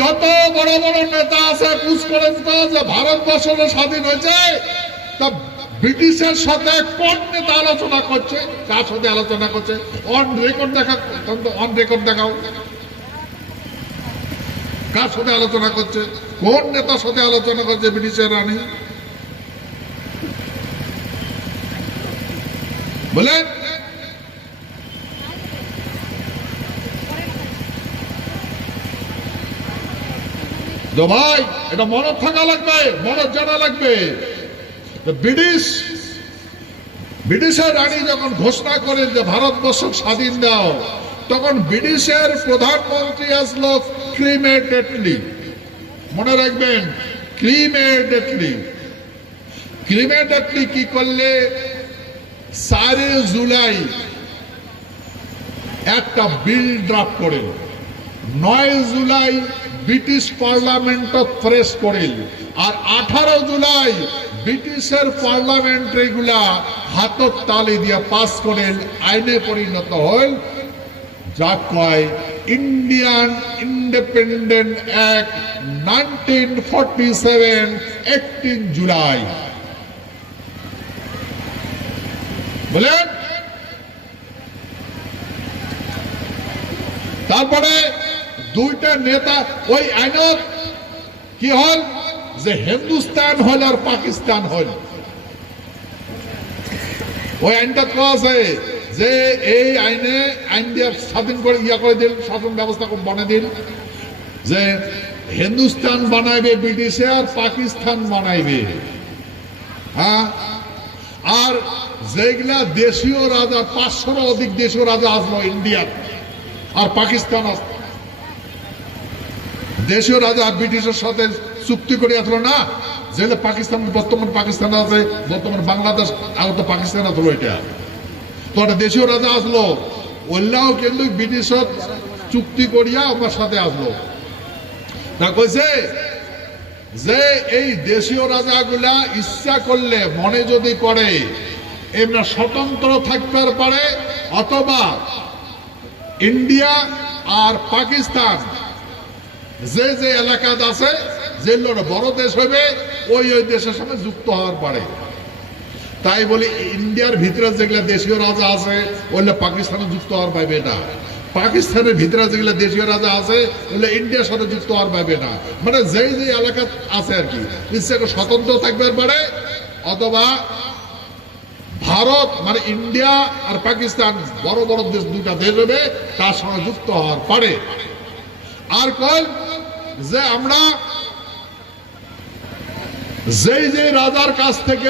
যত বড় বড় নেতা আছে পুশ করে যে ভারতবর্ষ স্বাধীন হয়েছে, তা ব্রিটিশের সাথে কোন নেতা আলোচনা করছে, কার সাথে আলোচনা করছে? অন রেকর্ড দেখা, অন রেকর্ড দেখাও কার সাথে আলোচনা করছে, কোন নেতার সাথে আলোচনা করছে ব্রিটিশের রানী? বলেন। তো ভাই এটা মনে থাকা লাগবে, মনে জানা লাগবে। ব্রিটিশের রানী যখন ঘোষণা করেন যে ভারতবর্ষ স্বাধীন দাও, তখন ব্রিটিশের প্রধানমন্ত্রী আসলো ক্রিমেটেডলি। মনে রাখবেন, ক্রিমেটেডলি। ক্রিমেটেডলি কি করলে? 4 জুলাই একটা বিল ড্রাফট করেন, 9 জুলাই ব্রিটিশ পার্লামেন্ট ফ্রেশ করেন, আর 18 জুলাই ব্রিটিশের পার্লামেন্ট এগুলা হাতত তালি দিয়ে পাস করেন, আইনে পরিণত হল, যা কয় ইন্ডিয়ান ইন্ডিপেন্ডেন্ট অ্যাক্ট 1947, 18 জুলাই। বলেন। তারপরে দুইটা নেতা ওই আইনত কি হল যে হিন্দুস্তান হল আর পাকিস্তান হল। ওই আইনটা তো আছে যে এই আইনে আইন দিয়ে স্বাধীন করে ইয়া করে দিল, শাসন ব্যবস্থা বানিয়ে দিল যে হিন্দুস্তান বানাইবে ব্রিটিশে আর পাকিস্তান বানাইবে। হ্যাঁ, আর যেগুলা দেশীয় রাজা, 500 অধিক দেশীয় রাজা আসলো ইন্ডিয়ার আর পাকিস্তান আসলো, দেশীয় রাজা ব্রিটিশের সাথে চুক্তি করে আসলো না, যেগুলো পাকিস্তান, বর্তমান পাকিস্তান আছে, বর্তমান বাংলাদেশ, আগে তো পাকিস্তান আসলো। এটা তো একটা দেশীয় রাজা আসলো, ওইলাও কিন্তু ব্রিটিশের চুক্তি করিয়া আমার সাথে আসলো। তা কইছে যে এই দেশীয় রাজাগুলা ইচ্ছা করলে, মনে যদি করে, এমনি স্বতন্ত্র থাকতে পারে, অথবা ইন্ডিয়া আর পাকিস্তান যে যে এলাকা আছে, যেগুলো বড় দেশ হবে, ওই ওই দেশের সঙ্গে যুক্ত হওয়ার পারে। তাই বলি ইন্ডিয়ার ভিতরে যেগুলা দেশীয় রাজা আছে, ওইগুলো পাকিস্তানে যুক্ত হওয়ার পাইবে না। পাকিস্তানের ভিতরে যেগুলো দেশীয় রাজা আছে, ওইগুলো ইন্ডিয়ার সাথে যুক্ত হওয়ার পাইবে না। মানে যেই যে এলাকা আছে আর কি, ইচ্ছা করে স্বতন্ত্র থাকবে পারে, অথবা ভারত মানে ইন্ডিয়া আর পাকিস্তান বড় বড় দেশ, দুটা দেশ হবে, তার সঙ্গে যুক্ত হওয়ার পারে। আর কল যে আমরা যেই যে রাজার কাছ থেকে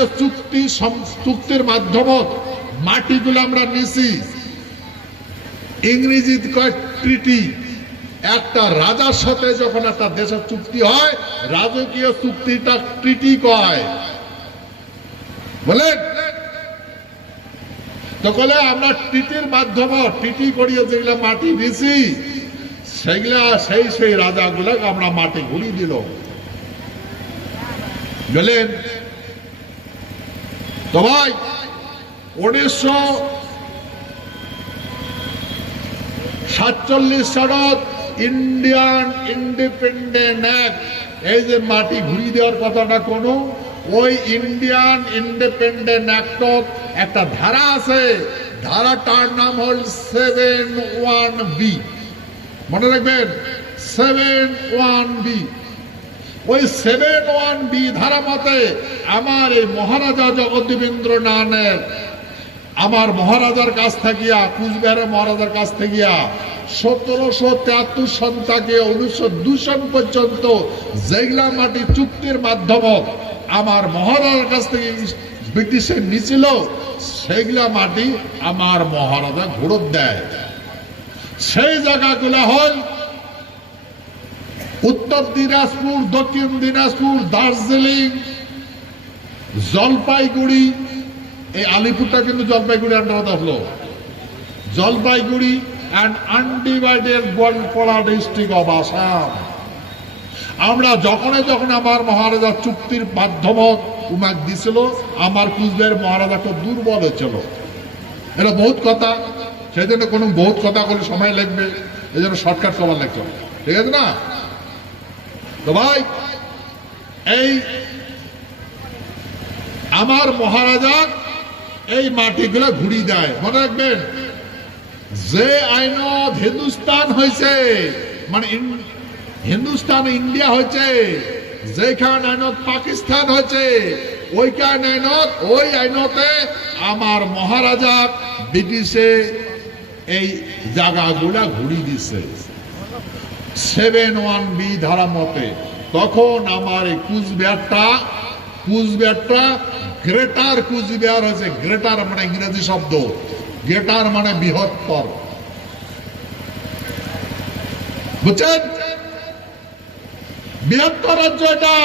চুক্তির মাধ্যমে মাটিগুলো আমরা নিছি, ইংরেজিতে কয় ট্রিটি। একটা রাজার সাথে যখন একটা দেশের চুক্তি হয়, রাজকীয় চুক্তিটা ট্রিটি কয়। বলেন। তো বলে আমরা ট্রিটির মাধ্যমে, ট্রিটি করিয়ে যেগুলা মাটি নিছি, সেগুলা সেই রাজাগুলাকে আমরা মাটি ঘুরিয়ে দিল। গেলেন। তো ভাই 1947 সালত ইন্ডিয়ান ইন্ডিপেন্ডেন্ট অ্যাক্ট, এই যে মাটি ঘুরিয়ে দেওয়ার কথাটা, কোন ওই ইন্ডিয়ান ইন্ডিপেন্ডেন্ট অ্যাক্ট একটা ধারা আছে, ধারাটার নাম হল 71B। মনে রাখবেন, 71B। ওই 71B ধারা মতে আমার এই মহারাজা জগদ্দীপেন্দ্র নারায়ণের, আমার মহারাজার কাছ থাকিয়া, কুচবিহারের মহারাজার কাছ থাকিয়া 1773 সন থেকে 1902 সন পর্যন্ত যেগুলা মাটি চুক্তির মাধ্যমে আমার মহারাজার কাছ থেকে ব্রিটিশে নিছিল, সেগুলা মাটি আমার মহারাজা ঘুরত দেয়। সেই জায়গাগুলা হল উত্তর দিনাজপুর, দক্ষিণ দিনাজপুর, দার্জিলিং, জলপাইগুড়ি। এই আলিপুরটা কিন্তু জলপাইগুড়ি আন্ডারে আসলো। Jalpaiguri and undivided Goalpara district of Assam. আমরা যখন আমার মহারাজা চুক্তির মাধ্যমে উমাক দিছিল, আমার কুচবিহার মহারাজা খুব দুর্বল হয়েছিল। এটা বহুত কথা, সেই জন্য কোনো বহুত কথা বলে সময় লাগবে, এই জন্য শর্টকাট কবার লাগছে, ঠিক আছে না? তো ভাই এই আমার মহারাজা এই মাটিগুলো ঘুরি দেয়। মনে রাখবেন, যে আইনত হিন্দুস্তান হয়েছে, মানে হিন্দুস্তান ইন্ডিয়া হয়েছে, যেখান আইনত পাকিস্তান হয়েছে, ওইখান আইনত, ওই আইনতে আমার মহারাজা ব্রিটিশে এই জায়গাগুলা ঘুরি দিছে 7(1)(b) ধারা মতে। তখন আমার এই কুচবিহারটা গ্রেটার কুচবিহার হয়েছে। গ্রেটার মানে ইংরেজি শব্দ, গ্রেটার মানে বৃহত্তর, বুঝছেন? বৃহত্তর রাজ্য, এটা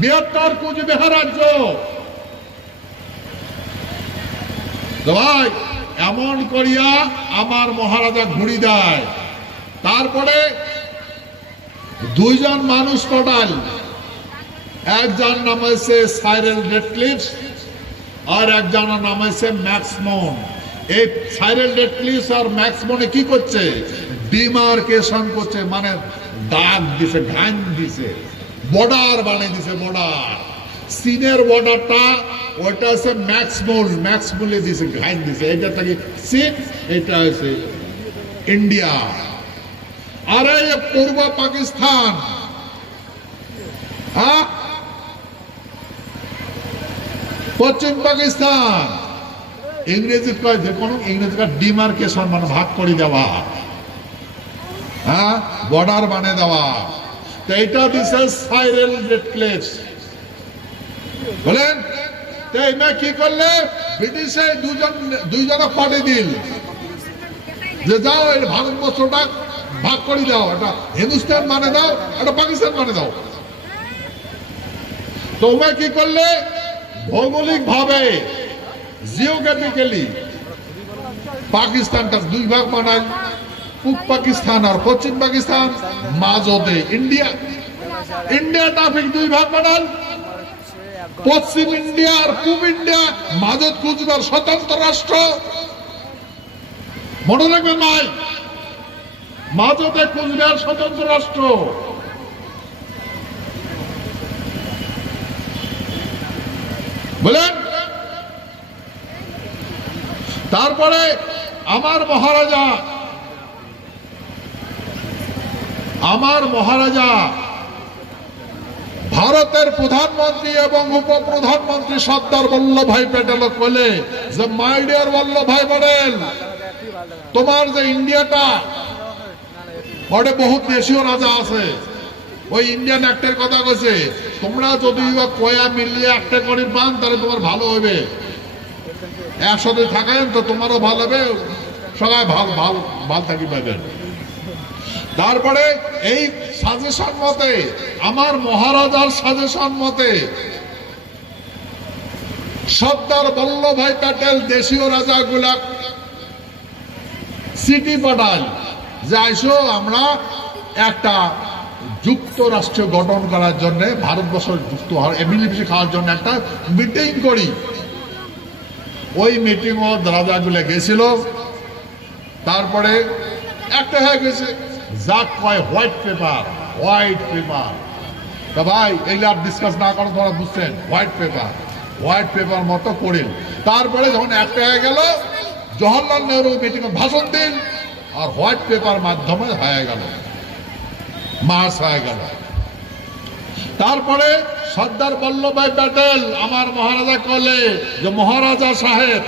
বৃহত্তর কুচবিহার রাজ্য। ভাই এমন করিয়া আমার মহারাজা ঘুরি দেয়। তারপরে দুইজন মানুষ টোটাল, একজন নাম হয়েছে সাইরেল রেডক্লিফ আর একজনের নাম হয়েছে ম্যাক্সমোন। এই সাইরেল রেডক্লিফ আর ম্যাক্সমোনে কি করছে? ডিমার্কেশন করছে, মানে দাগ দিছে, ঘান দিছে, বর্ডার বানিয়ে দিছে। বর্ডার চীনের বর্ডারটা ওইটা হচ্ছে ম্যাক্সমুলে দিছে, ঘান দিছে। এটা থেকে চীন, এটা হচ্ছে ইন্ডিয়া। আর এই পূর্ব পাকিস্তান, পশ্চিম পাকিস্তান, ইংরেজি কয় যে কোনো ইংরেজি ডিমার্কেশন মানে ভাগ করে দেওয়া, বর্ডার বানিয়ে দেওয়া। তো এইটা দিছে সাইরেল রেডক্লিফ। বলেন তো এই কি করলে? ব্রিটিশে দুইজনে পাঠিয়ে দিল যে যাও এই ভারতবর্ষটা ভাগ করে দাও, এটা হিন্দুস্তান মানে দাও, এটা পাকিস্তান মানে দাও। তোমরা কি করলে? ভৌগোলিক ভাবে জিওগ্রাফিক্যালি পাকিস্তানটা দুই ভাগ বানায়, পূব পাকিস্তান আর পশ্চিম পাকিস্তান, মাঝতে ইন্ডিয়াটা দুই ভাগ বানাল, পশ্চিম ইন্ডিয়া আর পূব ইন্ডিয়া, মাঝত কুচবিহার স্বতন্ত্র রাষ্ট্র। মনে রাখবেন ভাই, মাঝতে কুচবিহার স্বতন্ত্র রাষ্ট্র। বলেন তারপরে আমার মহারাজা ভারতের প্রধানমন্ত্রী এবং উপপ্রধানমন্ত্রী সর্দার বল্লভভাই প্যাটেল বলে যে মাই ডিয়ার বল্লভভাই প্যাটেল, তোমার যে ইন্ডিয়াটা ওটা বহুত দেশীয় রাজা আছে। ওই ইন্ডিয়ান অ্যাক্টের কথা কইছে, তোমরা যদি কয়া মিলিয়ে একটা করে পান তাহলে তোমার ভালো হবে, একসাথে থাকেন তো তোমারও ভালো হবে, সবাই ভালো থাকি পাবেন। তারপরে এই সাজেশন মতে, আমার মহারাজার সাজেশন মতে সর্দার বল্লভভাই প্যাটেল দেশীয় রাজাগুলা সিটি পাঠাল যে আইসো আমরা একটা যুক্তরাষ্ট্র গঠন করার জন্য, ভারতবর্ষ যুক্ত মিলেমিশে খাওয়ার জন্য একটা মিটিং করি। ওই মিটিং ও রাজাগুলো গেছিল। তারপরে একটা হয়ে গেছে যাক কয় হোয়াইট পেপার। তা ভাই এইগুলো আর ডিসকাস না করে তোমরা বুঝছেন, হোয়াইট পেপার মতো করেন। তারপরে যখন একটা হয়ে গেল, জওহরলাল নেহরু মিটিং ভাষণ দিন আর হোয়াইট পেপার মাধ্যমে হয়ে গেল, মার্চ হয়ে গেল। তারপরে সর্দার বল্লভভাই প্যাটেল আমার মহারাজা কলে যে মহারাজা সাহেব,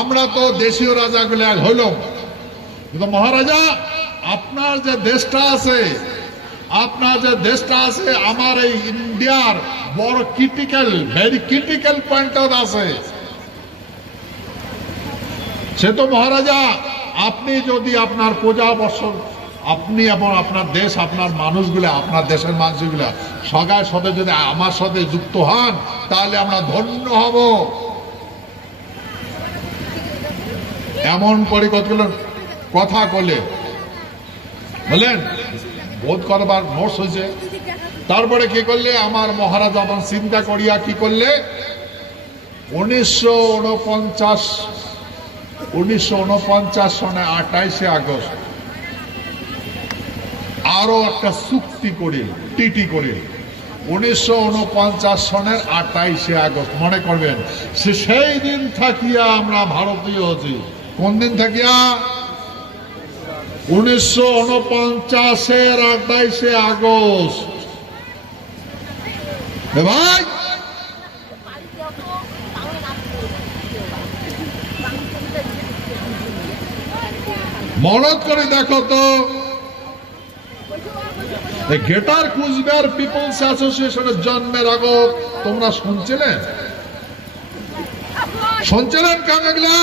আমরা তো দেশীয় রাজাগুলো এক হইলাম, কিন্তু মহারাজা আপনার যে দেশটা আছে, আমার এই ইন্ডিয়ার বড় ভেরি ক্রিটিক্যাল পয়েন্ট আছে। সে তো মহারাজা আপনি যদি আপনার প্রজাবর্ষ, আপনি এবং আপনার দেশ, আপনার মানুষগুলা, আপনার দেশের মানুষগুলা সবার সাথে যদি আমার সাথে যুক্ত হন তাহলে আমরা ধন্য হব। এমন করে কথা বলে বলেন, বোধ করবার নোটস হয়েছে। তারপরে কি করলে আমার মহারাজা যখন চিন্তা করিয়া কি করলে 1949 সনে 28শে আগস্ট আরো একটা চুক্তি করিল, টিটি করিল 1949 সনের 28শে আগস্ট। মনে করবেন সেই দিন থাকিয়া আমরা ভারতীয় হচ্ছি। কোন দিন থাকিয়া? 1949-এর 28শে আগস্ট। ভাই মনত করে দেখো তো, গ্রেটার কুচবিহার পিপলস অ্যাসোসিয়েশনের জন্মের আগে তোমরা শুনছিলেন? শুনছিলেন কাঙ্গাগুলা?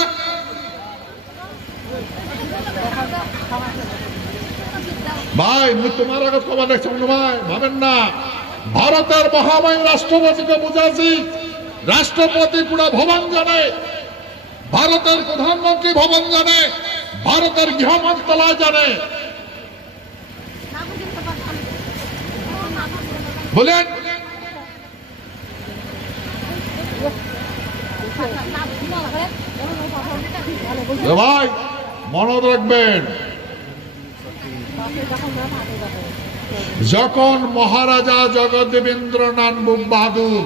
ভাই তোমার আগে খবর দেখছেন ভাই, ভাবেন না ভারতের মহামান্য রাষ্ট্রপতিকে বুঝাচ্ছি। রাষ্ট্রপতি পুরো ভবন জানে, ভারতের প্রধানমন্ত্রী ভবন জানে, ভারতের গৃহ মন্ত্রণালয় জানে। বলেন ভাই মনে রাখবেন, যখন মহারাজা জগদেবেন্দ্রনাথ বাহাদুর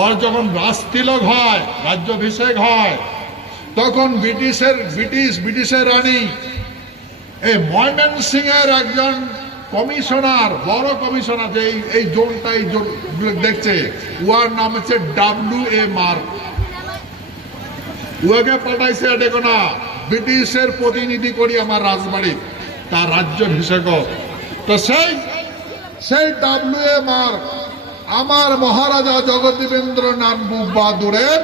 ওর যখন রাজতিলক হয়, রাজ্যাভিষেক হয়, তখন ব্রিটিশের রানী এই ময়মনসিং এর একজন কমিশনার, বড় কমিশনার, যে এই জোনটাই দেখছে, ওর নাম হচ্ছে W.A. মার্ক। ওকে পাঠাইছে দেখো না ব্রিটিশের প্রতিনিধি করি আমার রাজবাড়ি, তার রাজ্যাভিষেক। তো সেই W.A. মার্ক আমার মহারাজা জগদেবেন্দ্রনাথ বাহাদুরের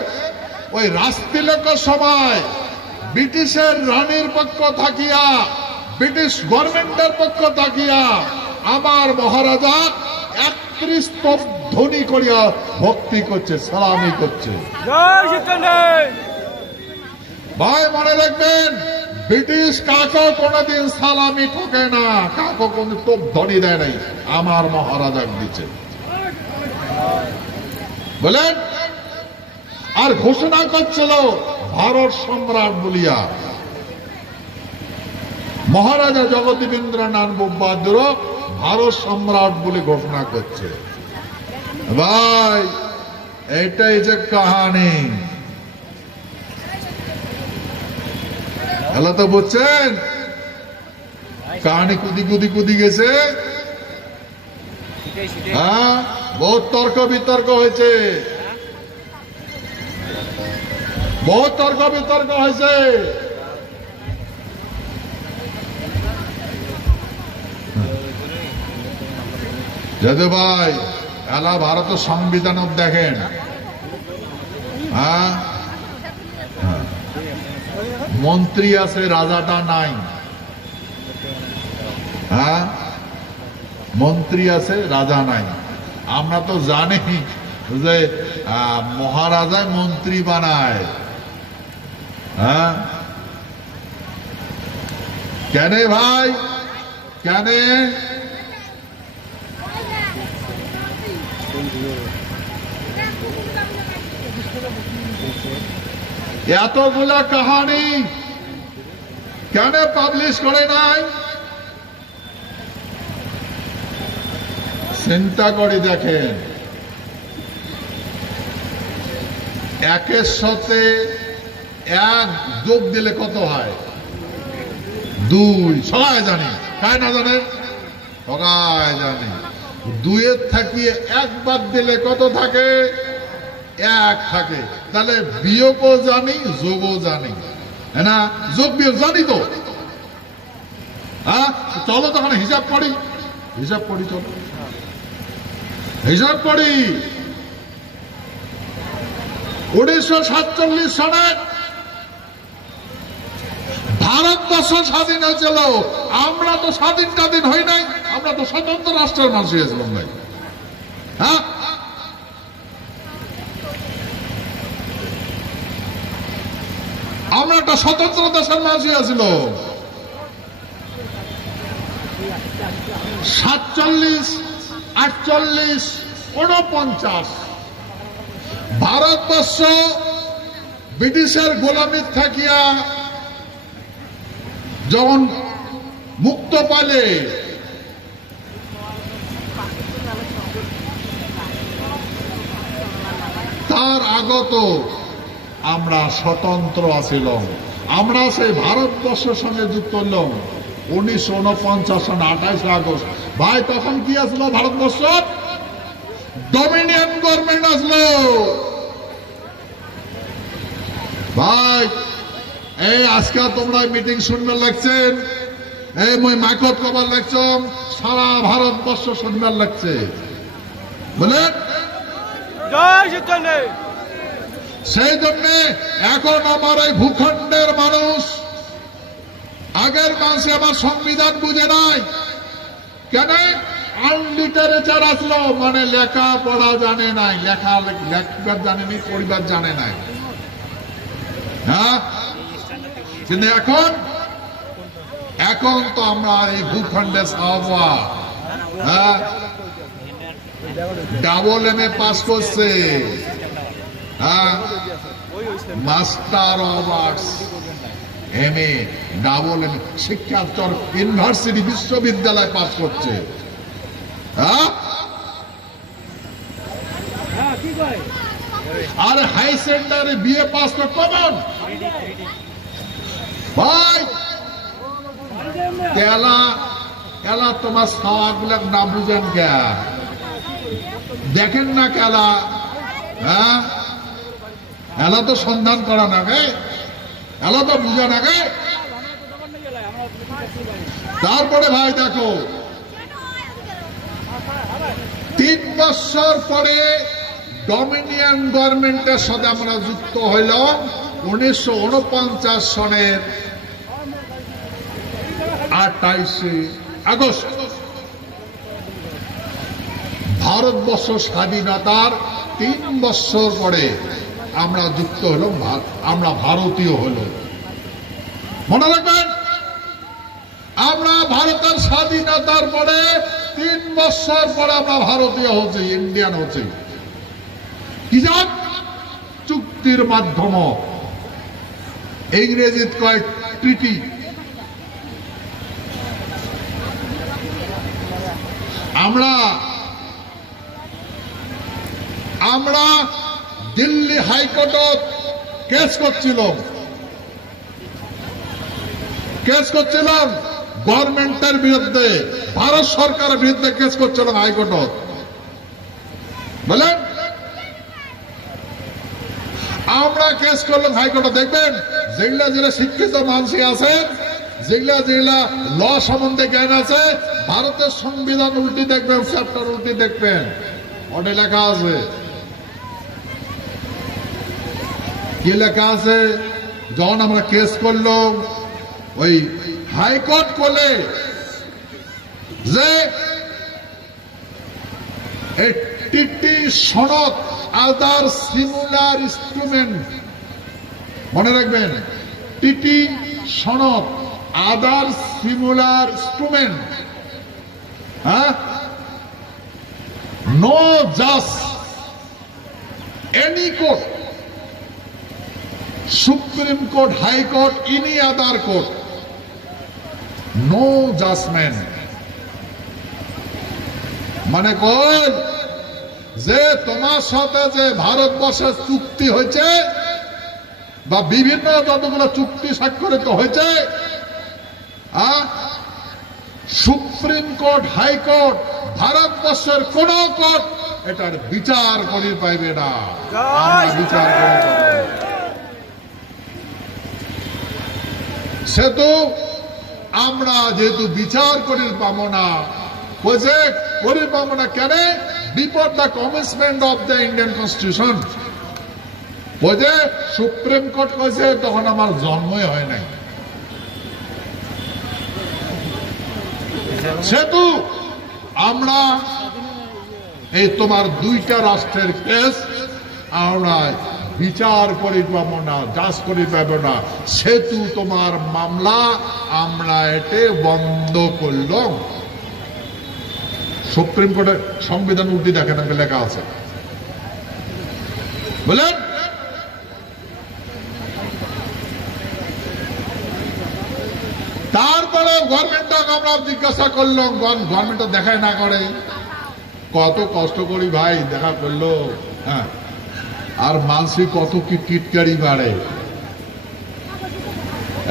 ওই রাজতিলকের সময় ব্রিটিশের রানীর পক্ষ থাকিয়া, ব্রিটিশ গভর্নমেন্টের পক্ষ থাকিয়া আমার মহারাজা 31 ধ্বনি করিয়া ভক্তি করছে, সালামি করছে। ভাই মনে রাখবেন, ব্রিটিশ কাকে কোনদিন সালামি ঠকে না, কাকে কোন তোপ ধ্বনি দেয় নাই, আমার মহারাজা দিচ্ছে। বলেন, আর ঘোষণা করছিল ভারত সম্রাট বলিয়া। মহারাজা জগদেবেন্দ্রনাথ বাহাদুর ভারত সম্রাট বলে ঘোষণা করছে। ভাই এটাই যে কাহানি, এলা তো বুঝছেন? কাহানি কুদি গেছে। হ্যাঁ, বহুত তর্ক বিতর্ক হয়েছে, বহুত তর্ক বিতর্ক হয়েছে। যদি ভাই এলা ভারতের সংবিধান দেখেন, হ্যাঁ মন্ত্রী আছে, রাজাটা নাই। হ্যাঁ মন্ত্রী আছে, রাজা নাই। আমরা তো জানি যে মহারাজায় মন্ত্রী বানায়। হ্যাঁ কেন ভাই, কেন? এতগুলা কাহানি কেন পাবলিশ করে নাই? চিন্তা করে দেখেন, একের সাথে এক যোগ দিলে কত হয়? 2। সবাই জানে, কায় না জানে? সবাই জানে। 2-এর থাকিয়ে 1 বাদ দিলে কত থাকে? 1 থাকে। তাহলে বিয়োগও জানি, যোগও জানি, হ্যাঁ না? যোগ বিয়োগ জানি তো। হ্যাঁ চলো তখন হিসাব করি, চলো হিসাব করি। 1947 সনে ভারতবর্ষ স্বাধীন হয়েছিল। আমরা তো স্বাধীন হই নাই, আমরা তো স্বতন্ত্র রাষ্ট্রের মানুষ হয়েছিলাম ভাই। হ্যাঁ আমরা একটা স্বতন্ত্র দেশের মানুষ হয়েছিল। 47, 48, 49 ভারতবর্ষ ব্রিটিশের গোলামির থাকিয়া যখন মুক্ত পালে তার আগত আমরা স্বতন্ত্র আছিলাম। আমরা সেই ভারতবর্ষের সঙ্গে যুক্ত হলাম 1949 সন 28 আগস্ট। ভাই তখন কি আসলো ভারতবর্ষ? ডমিনিয়ন গভর্নমেন্ট আসলো। ভাই এই আজকে তোমরা মিটিং শুনবে লাগছেন, এই মই মাইকত কবার লাগছম, সারা ভারতবর্ষ শুনবার লাগছে, বুঝলেন? সেই জন্য এখন আমার এই ভূখণ্ডের মানুষ, আগের মাসে আমার সংবিধান বুঝে নাই কেন? আনলিটারেচার আসলো, মানে লেখা পড়া জানে নাই, লেখবার জানেনি, পড়িবার জানে নাই। হ্যাঁ, কিন্তু এখন তো আমরা এই ভূখণ্ডে সাহবা ডাবল এম এ পাস করছে, হ্যাঁ, master of arts, M A, double M A, শিক্ষা ইউনিভার্সিটি, বিশ্ববিদ্যালয় পাস করছে। হ্যাঁ, আর হাই সেকেন্ডারি বিএ পাস করতে কমন। ভাই কেলা তোমার সাওয়াগুলার নাম বুঝেন কে? দেখেন না কেলা? হ্যাঁ, এলা তো সন্ধান করা না গে, এলা তো বুঝা না গে। তারপরে ভাই দেখো 3 বছর পরে ডমিনিয়ন গভর্নমেন্টের সাথে আমরা যুক্ত হইলাম 1949 সনের 28 আগস্ট। ভারতবর্ষ স্বাধীনতার 3 বছর পরে আমরা যুক্ত হলাম, আমরা ভারতীয় হলো। মনে রাখবেন, আমরা ভারতের স্বাধীনতার পরে 3 বছর পরে আমরা ভারতীয় হচ্ছি, ইন্ডিয়ান হচ্ছি। কি জান? চুক্তির মাধ্যমে, ইংরেজিত কয় ট্রিটি। আমরা দিল্লি হাইকোর্টত কেস করছিলাম গভর্নমেন্টের বিরুদ্ধে, ভারত সরকারের বিরুদ্ধে কেস করছিলাম হাইকোর্টত। বলেন, আমরা কেস করলাম হাইকোর্টে। দেখবেন যেগুলা যেগুলা শিক্ষিত মানুষ আছেন, যেগুলা ল সম্বন্ধে জ্ঞান আছে, ভারতের সংবিধান উল্টি দেখবেন, চ্যাপ্টার উল্টি দেখবেন, ওটা লেখা আছে। কি লেখা আছে? যখন আমরা কেস করলাম, ওই হাইকোর্ট বলে যে টিটি সনদ, আদার সিমিলার ইনস্ট্রুমেন্ট, মনে রাখবেন, টিটি সনদ, আদার সিমিলার ইনস্ট্রুমেন্ট, হ্যাঁ, no just any court, supreme court, high court, any other court, no judgement. মানে কই যে তোমার সাথে যে ভারতবর্ষের চুক্তি হয়েছে বা বিভিন্ন যতগুলো চুক্তি স্বাক্ষরিত হয়েছে, সুপ্রিম কোর্ট, হাইকোর্ট, ভারতবর্ষের কোন কোর্ট এটার বিচার করি পাইবে না। বিচার সেতু আমরা যেহেতু বিচার করি পাবো না, বলছে করি পাবো না কেন? Before the commitment of the Indian constitution. বলছে সুপ্রিম কোর্ট কইছে তখন আমার জন্মই হয় নাই। সেতু আমরা এই তোমার 2টা রাষ্ট্রের কেস আমরা বিচার করি পাবো না, জাজ করি পাবো না, সেতু তোমার মামলা আমরা এতে বন্ধ করলাম। সুপ্রিম কোর্টের সংবিধান উল্টি দেখেন, লেখা আছে। বলেন, তারপরে গভর্নমেন্টকে আমরা জিজ্ঞাসা করলাম, গভর্নমেন্ট দেখায় না করে, কত কষ্ট করি ভাই দেখা করলো। হ্যাঁ, আর মানসি কত কি টিটকারি মারে,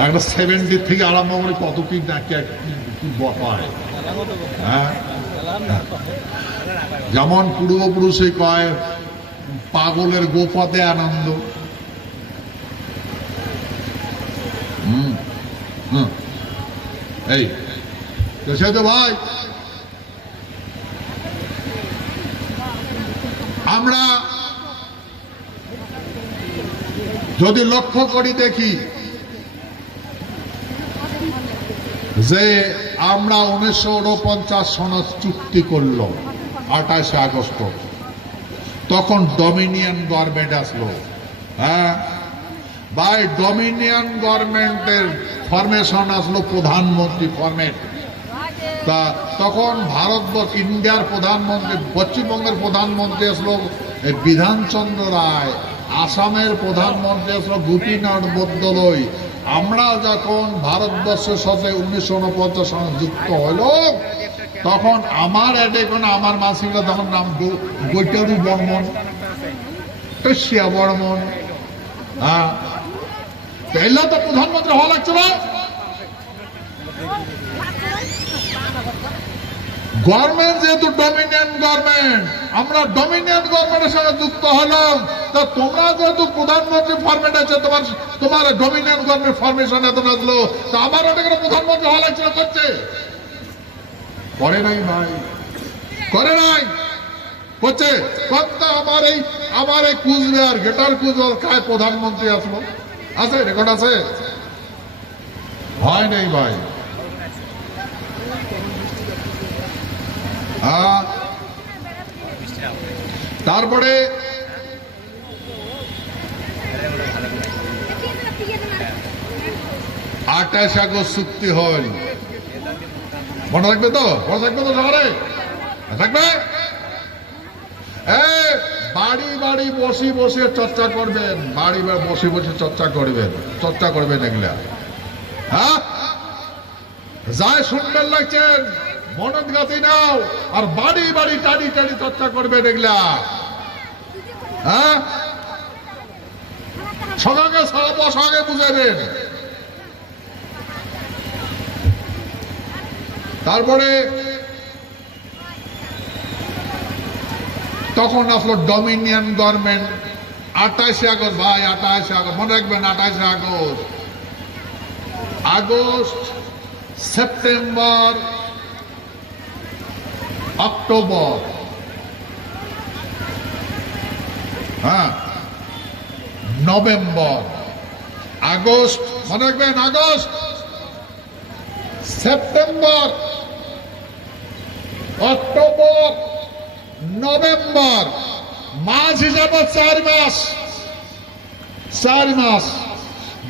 একটা 70 থেকে আরম্ভ করে কত কি কি বপায়। হ্যাঁ, যেমন পূর্বপুরুষে কয় পাগলের গোপদে আনন্দ। এই তো ভাই, আমরা যদি লক্ষ্য করি দেখি যে আমরা 1949 সনদ চুক্তি করল 28 আগস্ট, তখন ডমিনিয়ন গভর্নমেন্ট আসলো। হ্যাঁ ভাই, ডমিনিয়ন গভর্নমেন্টের ফরমেশন আসলো প্রধানমন্ত্রী ফরমেট। তা তখন ভারতবর্ষ ইন্ডিয়ার প্রধানমন্ত্রী, পশ্চিমবঙ্গের প্রধানমন্ত্রী আসলো বিধানচন্দ্র রায়, আসামের প্রধানমন্ত্রী আসলো গোপীনাথ বরদলৈ। আমরা যখন ভারতবর্ষের সাথে 1949 সালে যুক্ত হইল, তখন আমার আমার মাসিরা তখন নাম গৈটারু বর্মন, পেশিয়া বর্মন। হ্যাঁ, এগুলো তো প্রধানমন্ত্রী হওয়া লাগছিল। গভর্নমেন্ট যেহেতু ডমিনিয়ন গভর্নমেন্ট, আমরা ডমিনিয়ন গভর্নমেন্টের সাথে যুক্ত হলাম। তা তোমরা যেহেতু প্রধানমন্ত্রী ফরমেট আছে, তোমার ডমিনিয়ন গভর্নমেন্ট ফরমেশন এত আসলো, তা আমার ওটা করে প্রধানমন্ত্রী হওয়া লাগছিল। করছে করে নাই ভাই, করে নাই, করছে। আমার এই কুচবিহার গেটার কুচবিহার খায় প্রধানমন্ত্রী আসলো, আছে রেকর্ড আছে? হয় নাই ভাই। তারপরে 28 আগস্ট চুক্তি হল, মনে থাকবে তো? মনে থাকবে তো? সকালে থাকবে। বাড়ি বাড়ি বসে বসে চর্চা করবেন, বাড়ি বাড়ি বসে বসে চর্চা করবেন এগুলা। হ্যাঁ, যায় শুনবেন লাগছেন, মনত গাতি নাও, আর বাড়ি বাড়ি টাড়ি টাড়ি চর্চা করবেন এগুলা। হ্যাঁ, সকালে সারা বছর আগে বুঝাবেন। তারপরে তখন আসলো ডমিনিয়ন গভর্নমেন্ট। 28 আগস্ট ভাই, 28 আগস্ট মনে রাখবেন, 28 আগস্ট, সেপ্টেম্বর, অক্টোবর, হ্যাঁ, নভেম্বর, আগস্ট, মনে রাখবেন, আগস্ট, সেপ্টেম্বর, অক্টোবর, নভেম্বর, মাস হিসাবে 4 মাস। 4 মাস।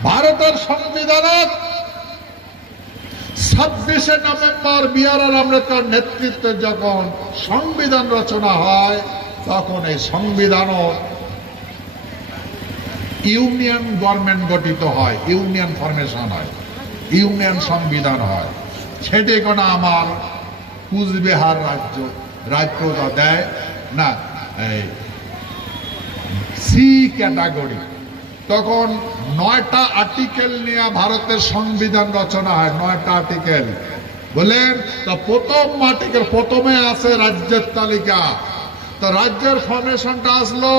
ভারতের সংবিধানের 26শে নভেম্বর বি.আর. আম্বেদকর নেতৃত্বে যখন সংবিধান রচনা হয়, তখন এই সংবিধান ইউনিয়ন গভর্নমেন্ট গঠিত হয়, ইউনিয়ন ফরমেশন হয়, ইউনিয়ন সংবিধান হয়। সেটি কোনো আমার কুচবিহার রাজ্যটা দেয় না, সি ক্যাটাগরি। তখন 9টা আর্টিকেল নিয়ে ভারতের সংবিধান রচনা হয়, 9টা আর্টিকেল। বলেন তো, প্রথম আর্টিকেল, প্রথমে আছে রাজ্যের তালিকা। তো রাজ্যের ফরমেশনটা আসলো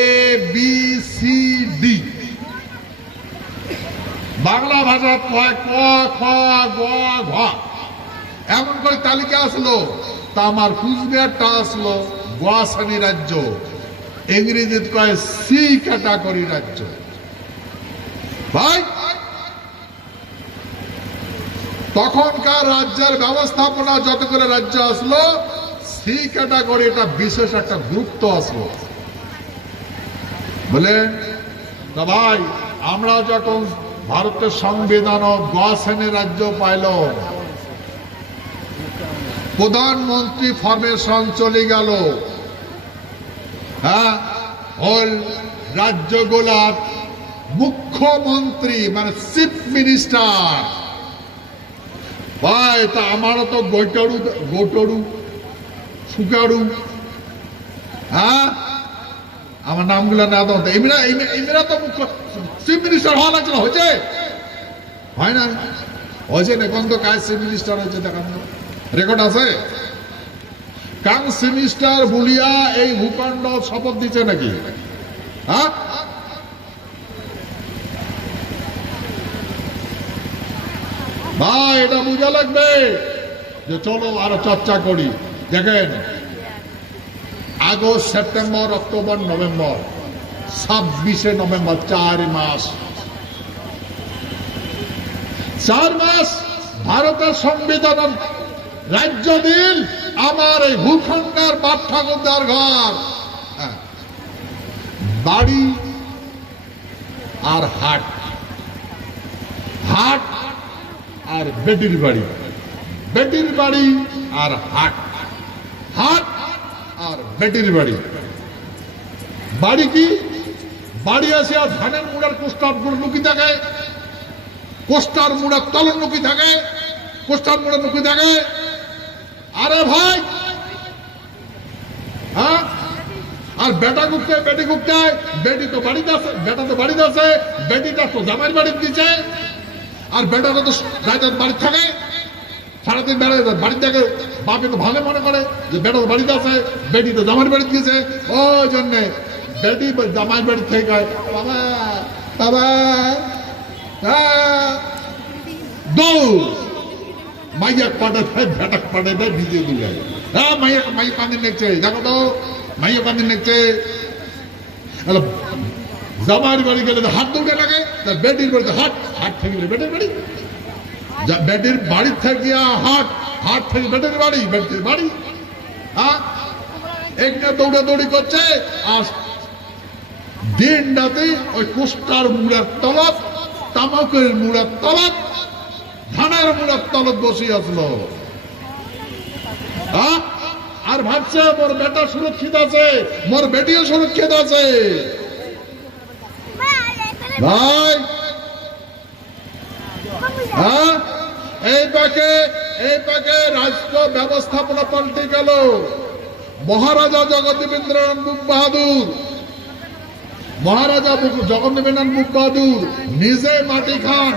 ABCD, বাংলা ভাষা ক খ গ ঘ, এমন করে তালিকা আসলো। তা আমার কুচবিহারটা আসলো গ শ্রেণী রাজ্য, ইংরেজিতে কয় সি ক্যাটাগরি রাজ্য। ভাই, তখনকার রাজ্যের ব্যবস্থাপনা যত করে রাজ্য আসলো, সি ক্যাটাগরি এটা বিশেষ একটা গুরুত্ব আসলো। বলেন না ভাই, আমরা যখন ভারতের সংবিধান গ শ্রেণীর রাজ্য পাইল, প্রধানমন্ত্রী ফরমেশন চলে গেল। হ্যাঁ, হল রাজ্যগুলার মুখ্যমন্ত্রী মানে চিফ মিনিস্টার। ভাই, তা আমারও তো গোটরু সুকারু, হ্যাঁ, আমার নামগুলো না দাও, এমরা তো মুখ্য চিফ মিনিস্টার হওয়া লাগছে না, হয়েছে হয় না, হয়েছে না কোন তো কাজ চিফ মিনিস্টার হয়েছে দেখান, রেকর্ড আছে? কাং চিফ মিনিস্টার বলিয়া এই ভূখণ্ড শপথ দিচ্ছে নাকি? হ্যাঁ, ভাই এটা বুঝা লাগবে যে চলো আরো চর্চা করি। দেখেন, আগস্ট, সেপ্টেম্বর, অক্টোবর, নভেম্বর, 26শে নভেম্বর, 4 মাস ভারতের সংবিধান রাজ্য দিল আমার এই ভূখণ্ডের বাপ ঠাকুরদার ঘর, বাড়ি আর হাট, হাট আর বেটির বাড়ি, বেটির বাড়ি আর হাট, হাট আর বেটির বাড়ি। বাড়ি কি? বাড়ি আছে আর ধানের মুড়ার কোষ্টার লুকি থাকে, কোষ্টার মুড়ার তলন লুকি থাকে, কোষ্টার মুড়ার লুকি থাকে। আরে ভাই, হ্যাঁ, আর বেটা গুপ্তে বেটি গুপ্তে, বেটি তো বাড়িতে আছে, বেটা তো বাড়িতে আছে, বেটিটা তো জামাইয়ের বাড়িতে দিচ্ছে, আর বেটাটা তো রাজার বাড়ি থাকে, সারাদিন বেড়া বাড়ি থাকে। বাপে তো ভালো মনে করে যে বেটা তো বাড়িতে আছে, বেটি তো জামাইয়ের বাড়িতে দিয়েছে, ওই জন্যে বেটি জামাইয়ের বাড়ি থেকে কয় বাবা বাবা, দৌড় মাইয়া পাটে দেয়, বেটা পাটে দেয়, ভিজে দুলে, হ্যাঁ মাইয়া মাইয়া কান্দি নেকছে, দেখো তো মাইয়া কান্দি নেকছে। জামাইয়ের বাড়ি গেলে হাত দৌড়ে লাগে, বেটির বাড়িতে হাট, হাট থেকে বেটির বাড়ি, বেটির বাড়ি থেকে হাট, হাট থেকে বেটির বাড়ি, বেটির বাড়ি, হ্যাঁ একটা দৌড়াদৌড়ি করছে। আর দিন রাতে ওই কোষ্টার মুড়ার তলব, তামাকের মুড়ার তলব, ধানের মুড়ার তলব বসে আসলো, আর ভাবছে মোর বেটা সুরক্ষিত আছে, মোর বেটিও সুরক্ষিত আছে। ভাই, হ্যাঁ, এই পাকে রাষ্ট্র ব্যবস্থাপনা পাল্টে গেল। মহারাজা জগৎদেবেন্দ্রনাথ বুক বাহাদুর, মহারাজা জগৎদেবেন্দ্রনাথ বুক বাহাদুর নিজে মাটি খান,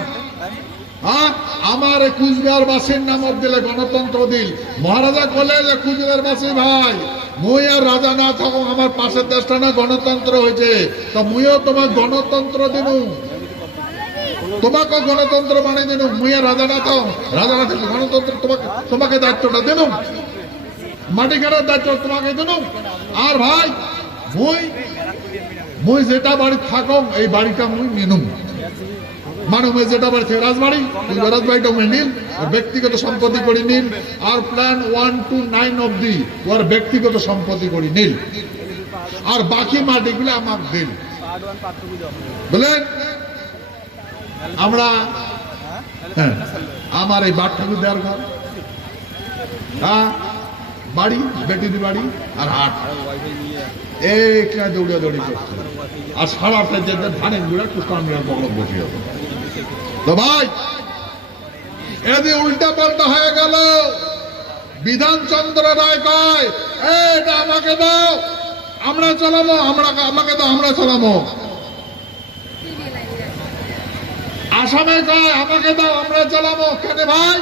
আমার কুচবিহার বাসীর নামক দিলে গণতন্ত্র দিল। মহারাজা বলে যে কুচবিহার বাসী ভাই, মুই আর রাজা না থাকো, আমার পাশের দেশটা না গণতন্ত্র হয়েছে, তো মুইও তোমার গণতন্ত্র দিন, তোমাকে গণতন্ত্র বানিয়ে দিন, মুই আর রাজা না থাকো, রাজা না থাকলে গণতন্ত্র তোমাকে দায়িত্বটা দিন, মাটি কাটার দায়িত্ব তোমাকে দিন। আর ভাই মুই যেটা বাড়ি থাকো, এই বাড়িটা মুই নিনুম, মানে যেটা বাড়ি থেকে রাজবাড়ি, রাজবাড়িটা মুই নিন, ব্যক্তিগত সম্পত্তি করে নিন, আর প্ল্যান 1 to 9 অব্দি ওর ব্যক্তিগত সম্পত্তি করে নিন, আর বাকি মাটিগুলো আমার দিন। বলেন আমরা, হ্যাঁ, আমার এই বাপ ঠাকুর দেওয়ার ঘর, হ্যাঁ, বাড়ি, বেটির বাড়ি আর হাট, একটা দৌড়া দৌড়ি করছে, আর সারাটা যে ধানের গুড়া কুষ্টান গুড়া বগল বসে হতো। তো ভাই, এদি উল্টা পাল্টা হয়ে গেল। বিধানচন্দ্র রায় কয় এটা আমাকে দাও, আমরা চালাবো, আমাকে দাও, আমরা চালাবো। আসামে কয় আমাকে দাও, আমরা চালাবো। কেন ভাই?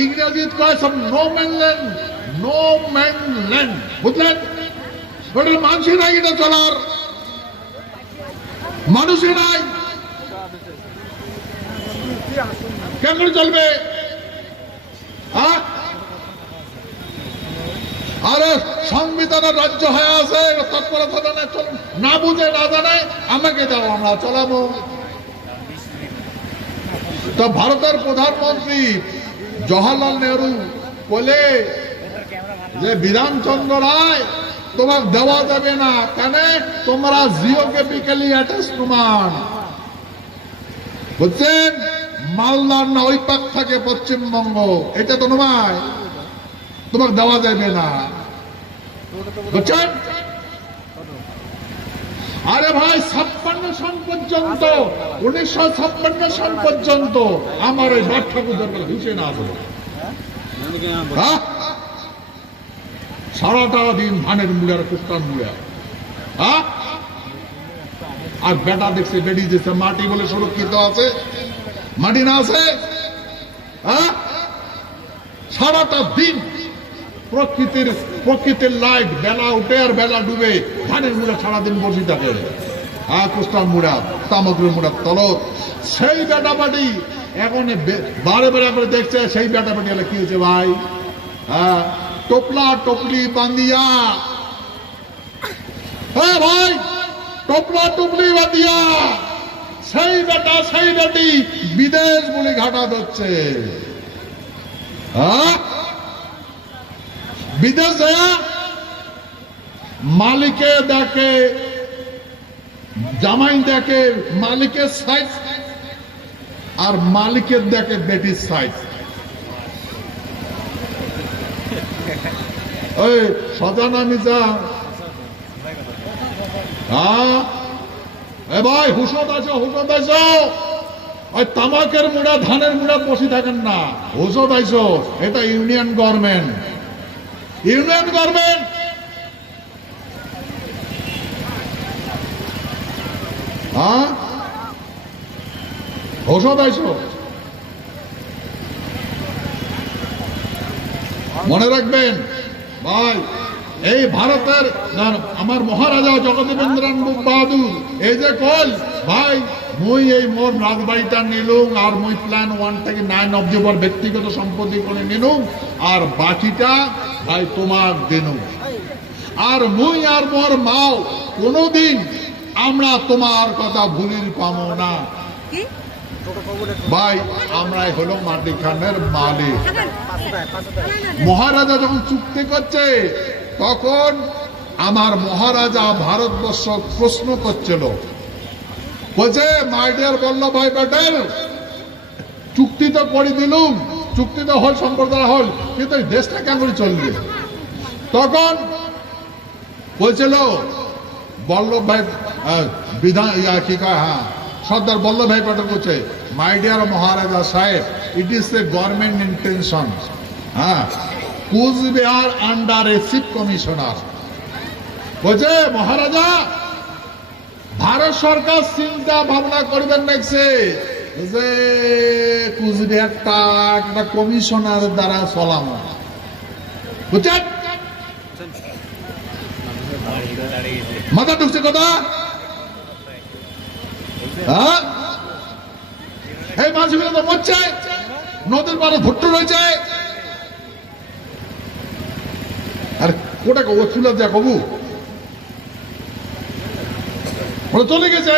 ইংরেজিত কয় সব no man land, no man land, বুঝলেন? ওটার মানুষই নাই, এটা চলার মানুষই নাই, কেন চলবে? আরে সংবিধানের রাজ্য হয়ে আছে, তৎপরতা না বুঝে না জানে, আমাকে দাও, আমরা চালাবো। তো ভারতের প্রধানমন্ত্রী জওহরলাল নেহরু বলে যে বিধানচন্দ্র রায় তোমাকে দেওয়া যাবে না, কেন? তোমরা জিওগ্রাফিক্যালি অ্যাটাচ প্রমাণ, বুঝছেন? মালদার না ওই পাক থাকে পশ্চিমবঙ্গ, এটা তো নয়, তোমাকে দেওয়া যাবে না, বুঝছেন? আরে ভাই, 56 সন পর্যন্ত, 1956 সন পর্যন্ত আমার ওই বাপ ঠাকুর দরকার ঘুষে না আসবে, সারাটা দিন ধানের মুড়ার কুষ্টান মুড়া, আর বেটা দেখছে বেরিয়ে যেছে মাটি বলে সুরক্ষিত আছে, মাটি না আছে। হ্যাঁ, সারাটা দিন প্রকৃতির লাইট, বেলা উঠে আর বেলা ডুবে ধানের মুড়া সারাদিন বসে থাকে। হ্যাঁ, কুষ্টার মুড়া, তামাকের মুড়া তলত, সেই বেটা বাড়ি এখন বারে বারে করে দেখছে সেই বেটা বাড়ি হলে কি হয়েছে ভাই? হ্যাঁ, টোপলা টপলি বান্দিয়া, হ্যাঁ ভাই, টোপলা টপলি বান্দিয়া সেই বেটা সেই বেটি বিদেশ বলে ঘাটা ধরছে। হ্যাঁ, বিদেশ যায় মালিকে দেখে, জামাই দেখে মালিকের সাইজ আর মালিকের দেখে বেটির সাইজ। ওই সজানা মিজা, হ্যাঁ এ ভাই হুশত আছো, হুশত আছো। ওই তামাকের মুড়া ধানের মুড়া বসে থাকেন না, হুশত আইছো। এটা ইউনিয়ন গভর্নমেন্ট, ইউনিয়ন গভর্নমেন্ট। হ্যাঁ, ঔষধ আইছো। মনে রাখবেন ভাই, এই ভারতের আমার মহারাজা জগদেবেন্দ্রান বাহাদুর এই যে কল ভাই, মুই এই মোর রাজবাড়িটা নিলুম আর মুই প্ল্যান 1 থেকে 9 অব্দি পর ব্যক্তিগত সম্পত্তি করে নিলুম আর বাকিটা ভাই তোমার দিনুম। আর মুই আর মোর মাও কোনোদিন আমরা তোমার কথা ভুলির পাবো না ভাই। আমরাই হলো মাটি খানের মালিক। মহারাজা যখন চুক্তি করছে তখন আমার মহারাজা ভারতবর্ষ প্রশ্ন করছিল, বলছে মাই ডিয়ার বল্লভ ভাই প্যাটেল, চুক্তি তো করে দিলুম, চুক্তি তো হল, সম্প্রদায় হল, কিন্তু এই দেশটা কেমন চলবে? তখন বলছিল বল্লভ ভাই বিধান কি কয়, হ্যাঁ সর্দার বল্লভ ভাই প্যাটেল বলছে, মাই dear Maharaja sahib, it is a government intention, হ্যাঁ, Cooch Behar under a chief commissioner. বলছে মহারাজা ভারত সরকার চিন্তা ভাবনা করবেন নাকছে যে কুচবিহারটা একটা কমিশনার দ্বারা চলানো, বুঝছেন? মাথা ঢুকছে কথা? হ্যাঁ, এই মানুষগুলো তো মরছে, নদীর পাড়ে ভুট্টো রয়েছে। আর কোটা কবু চুলা যা কবু চলে গেছে।